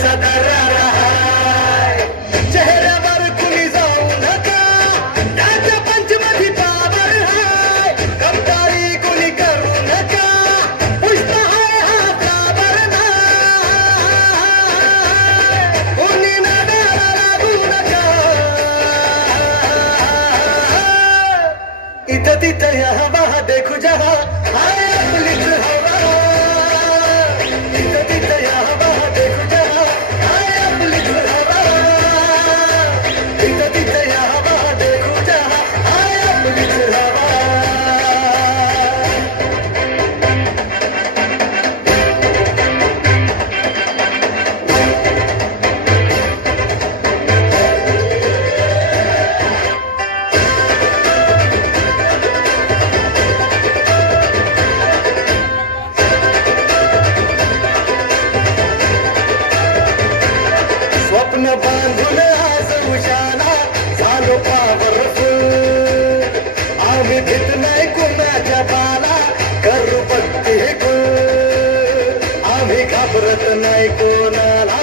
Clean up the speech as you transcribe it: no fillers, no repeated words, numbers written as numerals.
मोठा दरार हाय. चेहऱ्यावर कुणी जाऊ नका, त्याच्या पंचमधी पावर हाय. गमतारी कुणी करू नका, पुष्प हाय हा काबर नाय. कुणी नादाला लागू नका, इथं तिथं या हवा देखू जहा हाय आपलीच हवा. इथं तिथं या हवा देखू जहा हाय आपलीच हवा. इथं तिथं या हवा देखू जहा हाय आपलीच हवा. स्वप्न बांधून आज उजाला झालो पॉवरफुल. आम्ही भीत नाही कुणाच्या बाला, करू बघते गुल. आम्ही घाबरत नाही कोणाला.